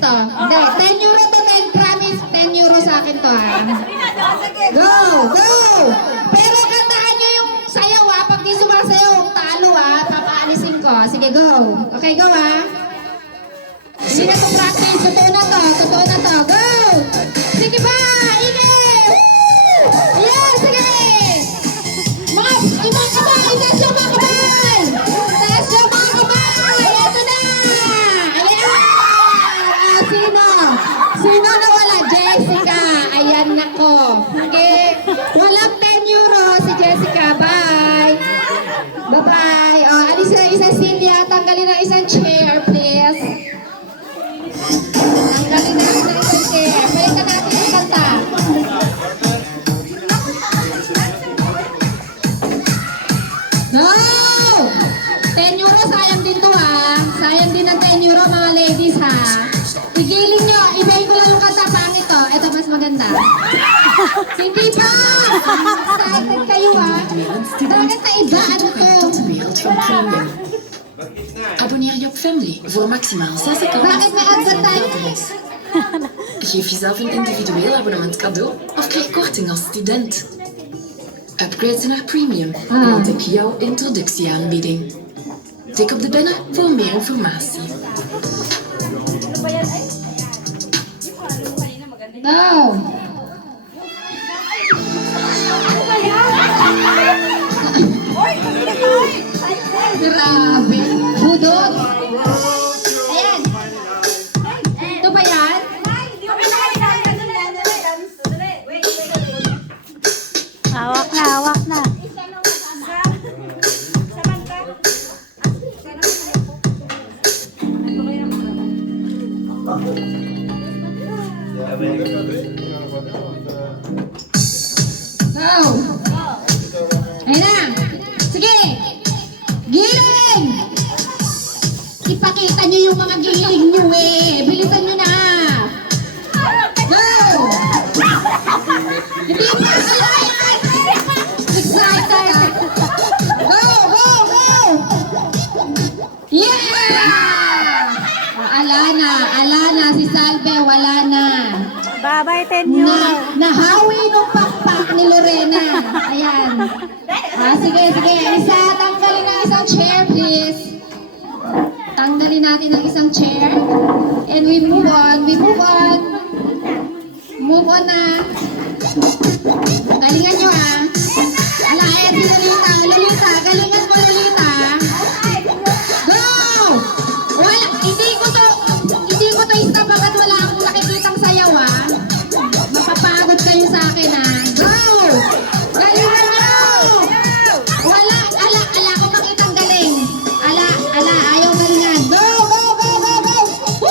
to. Hindi, 10 euro to, 10 promise. 10 euro sa akin to ha. Go! Go! Pero kantaan nyo yung sayaw ha. Pag di sumasayaw, talo ha. Papaalisin ko. Sige, go. Okay, go ha. Hindi na to practice. Totoo na to. Totoo na to. Go! Sige ba? Ige! Ayan, sige! Mga ibang kamay! Taas yung mga kamay! Taas yung mga kamay! Ito na! Ayan! Sino? Sino na wala? Jessica! Ayan na ko. Okay. Walang 10 euro si Jessica. Bye! Bye-bye! O, alis na isang Silya. Tanggalin na isang chair, please. Tanggalin na isang chair. Balikan natin yung kanta. No! 10 euro, sayang din to ha. Sayang din ng 10 euro mga ladies ha. Igilin nyo, ibay ko lang yung kanta pangit to. Ito mas maganda. Hindi pa! Excited kayo ha. Bakit na iba? Ano to? Abonneer je op Family voor maximaal 6 Bakit accounts. may advertise? Geef jezelf een individueel abonnement cadeau of krijg korting als student. Upgrade naar premium en ontdek jouw introductieaanbieding. Tik op de banner voor meer informatie. No! Grabe. Budot. Ayan. Ito ba yan? Hawak na, hawak na. Go! Ayan na! Sige! Giling! Ipakita nyo yung mga giling nyo eh! Bilisan nyo na! Go! Hindi pa kayo excited! Go! Go! Go! Yeah! Ala na si Salve, wala na. Bye-bye, 10 euro. Nahawi nung pakpak ni Lorena. Ayan. Sige. Isa, tanggalin ang isang chair, please. Tanggalin natin ang isang chair. And we move on. Move on na. Galingan nyo, ha. Ala, ayan si Lolita. Lolita, galingan mo, Lolita. Go! Wala, hindi ko to stop agad wala akong nakikitang sayaw, ha. Mapapagod kayo sa akin, ha. Go! Galingan nyo! Wala, ala, kung makitang galing. Ala, ayaw galingan. Go! Woo!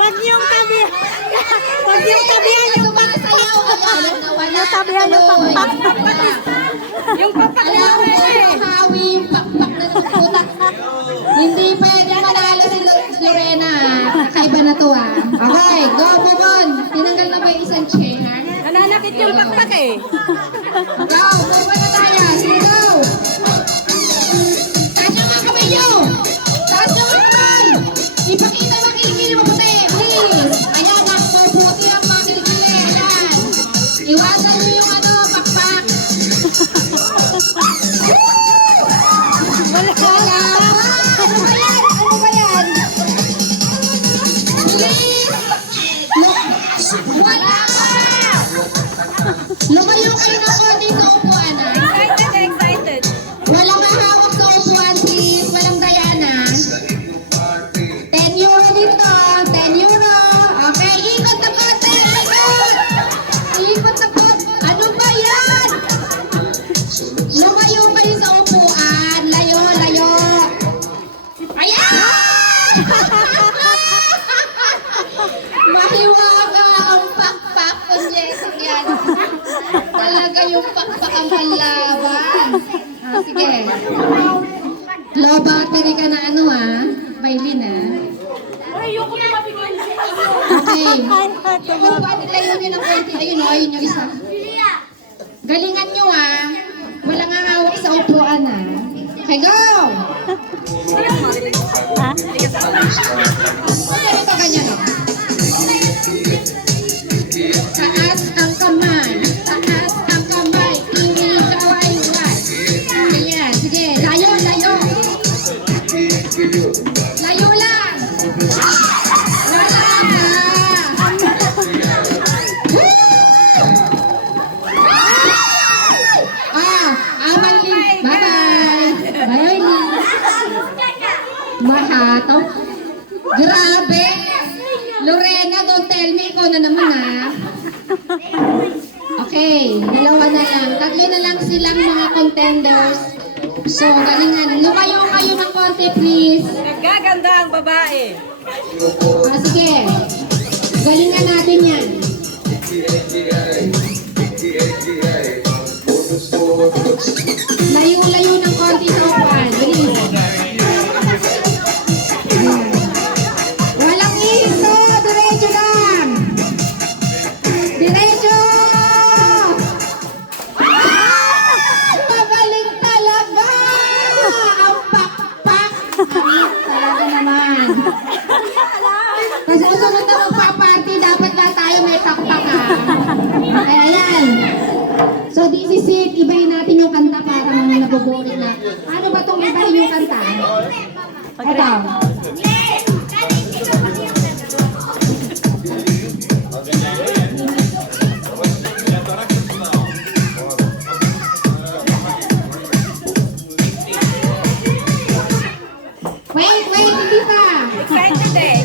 Wag yung tabi. Wag yung tabihan yung Sumasayaw ngayon. Nawala tabihan yung tuloy. pakpak. Yung pakpak Alam na mo, hawi yung pakpak na putak. Hindi pwede manalo si Lorena. Kakaiba na to, ha. Okay, go, move on. Tinanggal na ba yung isang chair? Nananakit yung pakpak eh. Go, move on na tayo. Sige, go. Taas yung mga kamay nyo. Taas yung mga kamay. Ipakita na kilikili mo puti. Please. Ayan, puti ang mga kilikili. Ayan. Iwasan nyo yung pakpak. Wala. Ano ba yan? Please. Wala. Lumayo kayo na konti sa upuan, ha? Excited. Walang mahawak sa upuan, please. Walang Diana. 10 euro dito. 10 euro. Okay, ikot na konti. Ikot na po. Ano ba yan? Lumayo kayo sa upuan. Layo. Ayan! Mahiwaga ang pakpak ko yan. Talaga yung pakpak ang panlaban. Sige. Low battery ka na ano, ha? Maylin, ha? Ayoko na mabigay. Okay. Upuan nila yun ng konti. Ayun yung isa. Galingan nyo, ha? Walang hahawak sa Okay, go! Ha? Ganito, ganyan, no? Taas ang kamay. Taas ang kamay. Ikaw ay white. Ayan, sige. Layo, layo. Layo lang. Wala na. Amalin. Bye-bye. Bye, Lynn. Mahataw. Grabe. Lorena, don't tell me. Ikaw na naman, ha? Okay, dalawa na lang. Tatlo na lang silang mga contenders. So, galingan. Lumayo kayo ng konti, please. Nagaganda ang babae. Sige. Galingan natin yan. Layo-layo ng konti sa upan. Bilis. Ayan. Walang iso. Diretso lang. Diretso! Magaling talaga! Ang pakpak! Talaga naman. Kasi susunod na magpa-party, dapat na tayo may pakpak, ha? Kaya yan. So this is it. Ibahin natin yung kanta para mga nabuburit na. Ano ba itong ibahin yung kanta? Ito. Wait, hindi pa. Excited eh.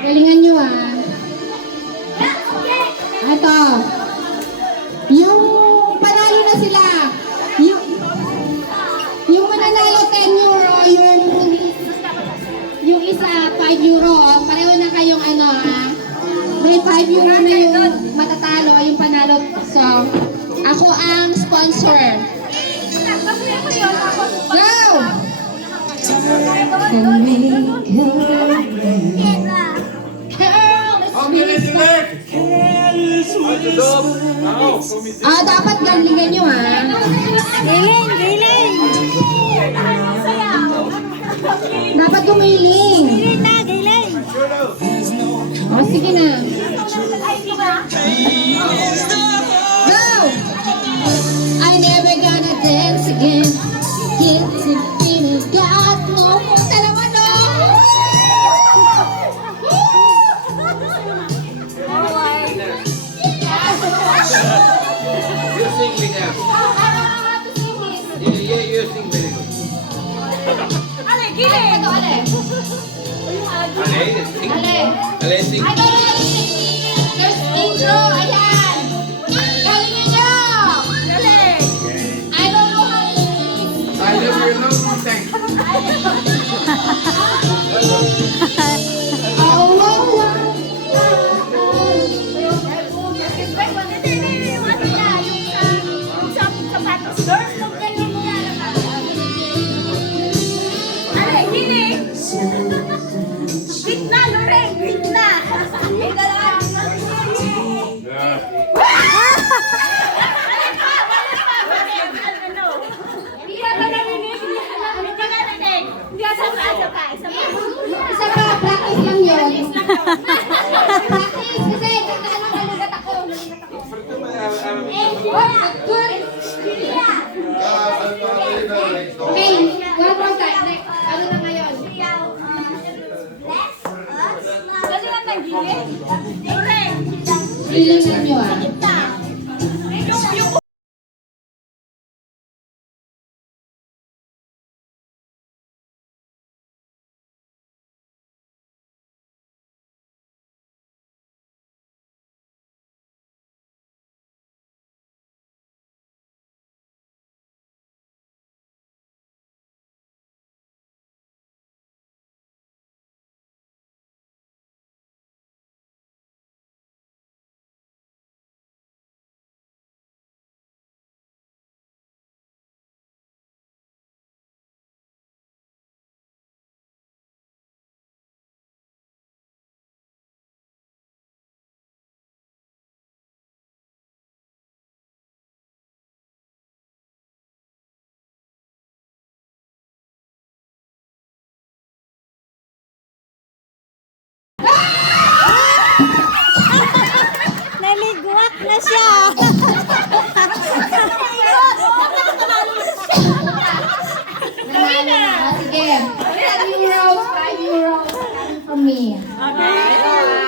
Galingan nyo, ah. Ito. Yung panalo na sila. Yung mananalo 10 euro, yung isa 5 euro. Pareho na kayong ano, ah. May 5 euro na yung matatalo ay yung panalo. So, ako ang sponsor. Go! Dapat galingan nyo, ha? Giling! Dapat gumiling. Giling na, giling! Sige na. Go! I never gonna dance again. Guilty feeling got no more. Dalawa, no? You sing with them. Yeah, you sing very good. Ale, giling! Ale, sing. Ale. Ale, sing. I don't know. There's intro. Ayan. Galingan nyo. Galing! I don't know how to sing. I love your long time. Oh, oh, oh. Ale, giling! Gitna, Loreng! Gitna! Isa pa, practice lang yun. Practice, kasi naligat ako. Good. Okay, one more time. Next, ano na ngayon? Galingan nyo, ah. na siya.